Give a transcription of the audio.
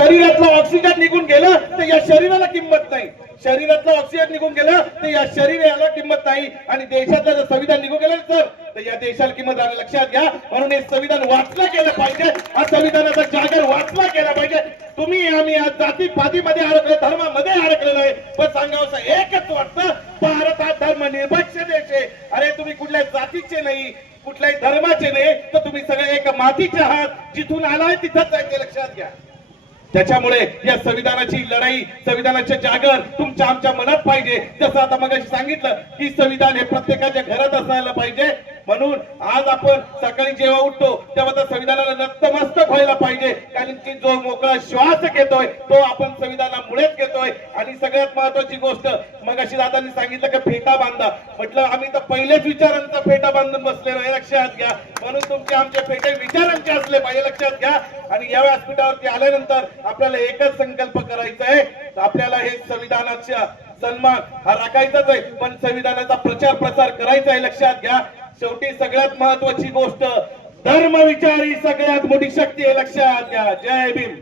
शरीरातलं oxygen निघून गेलं तर या शरीराला किंमत नाही. शरीरातलं ऑक्सिजन निघून गेलं तर या शरीराला किंमत नाही. आणि देशातलं जर संविधान निघून गेलं तर या देशाला किंमत राहणं लक्षात घ्या. म्हणून हे संविधान वाचलं गेलं पाहिजे. हा संविधानाचा जागर वाचला गेला पाहिजे. तुम्ही आम्ही आज जाती पातीमध्ये अडकले धर्मामध्ये अडकलेलो आहे पण सांगावं एकच वाटतं. भारत हा धर्म निरपेक्ष देश आहे. अरे तुम्ही कुठल्या जातीचे नाही कुठल्याही धर्माचे नाही तर तुम्ही सगळे एक मातीचे आहात. जिथून आलाय तिथंच आहे ते लक्षात घ्या. त्याच्यामुळे या संविधानाची लढाई संविधानाचे जागर तुमच्या आमच्या मनात पाहिजे. जसं आता मग सांगितलं की संविधान हे प्रत्येकाच्या घरात असायला पाहिजे. म्हणून आज आपण सकाळी जेव्हा उठतो तेव्हा त्या संविधानाला नतमस्तक व्हायला पाहिजे. कारण की जो मोकळा श्वास घेतोय तो आपण संविधानामुळेच घेतोय. आणि सगळ्यात महत्वाची गोष्ट मग अशी दादांनी सांगितलं की फेटा बांधा. म्हटलं आम्ही तर पहिलेच विचारांचा फेटा बांधून बसलेलो आहे. लक्षात घ्या. म्हणून तुमचे आमचे फेटे विचारांचे असले पाहिजे. लक्षात घ्या. आणि या व्यासपीठावरती आल्यानंतर आपल्याला एकच संकल्प करायचा आहे. आपल्याला हे संविधानाच्या सन्मान हा राखायचाच आहे. पण संविधानाचा प्रचार प्रसार करायचा आहे. लक्षात घ्या. शेवटी सगळ्यात महत्वाची गोष्ट धर्म विचार ही सगळ्यात मोठी शक्ती आहे लक्षात घ्या. जय भीम.